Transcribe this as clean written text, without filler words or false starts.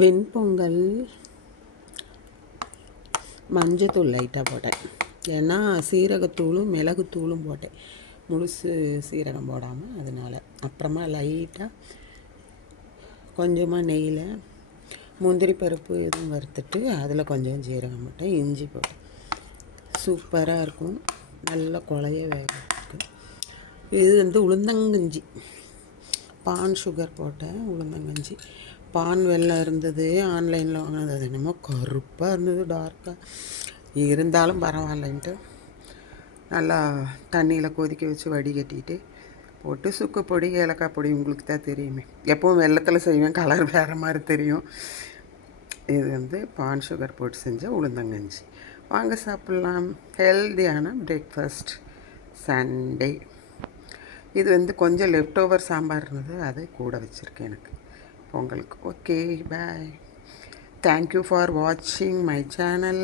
வெண்பொங்கல் மஞ்சத்தூள் லைட்டாக போட்டேன். ஏன்னா சீரகத்தூளும் மிளகுத்தூளும் போட்டேன், முழுசு சீரகம் போடாமல். அதனால் அப்புறமா லைட்டாக கொஞ்சமாக நெய்யில் முந்திரி பருப்பு எதுவும் வறுத்துட்டு அதில் கொஞ்சம் ஜீரகம் போட்டேன், இஞ்சி போட்டேன். சூப்பராக இருக்கும், நல்ல குழைய வேக இருக்கும். இது உளுந்தங்கஞ்சி, பான் சுகர் போட்டேன் உளுந்தங்கஞ்சி. பான் வெல்லம் இருந்தது, ஆன்லைனில் வாங்கினது. அது என்னமோ கருப்பாக இருந்தது, டார்க்காக. இருந்தாலும் பரவாயில்லன்ட்டு நல்லா தண்ணியில் கொதிக்க வச்சு வடிகட்டிட்டு போட்டு சுக்கு பொடி, ஏலக்காய் பொடி, உங்களுக்கு தான் தெரியுமே. எப்போவும் வெல்லத்தில் செய்வேன், கலர் வேறு மாதிரி தெரியும். இது பான் சுகர் போட்டு செஞ்ச உளுந்தங்கஞ்சி. வாங்க சாப்பிட்லாம். ஹெல்தியான பிரேக்ஃபாஸ்ட் சண்டே. இது கொஞ்சம் லெஃப்ட் ஓவர் சாம்பார் இருந்தது, அதை கூட வச்சுருக்கேன் எனக்கு பொங்கலுக்கு. Okay, bye. தேங்க்யூ ஃபார் வாட்சிங் மை சேனல்.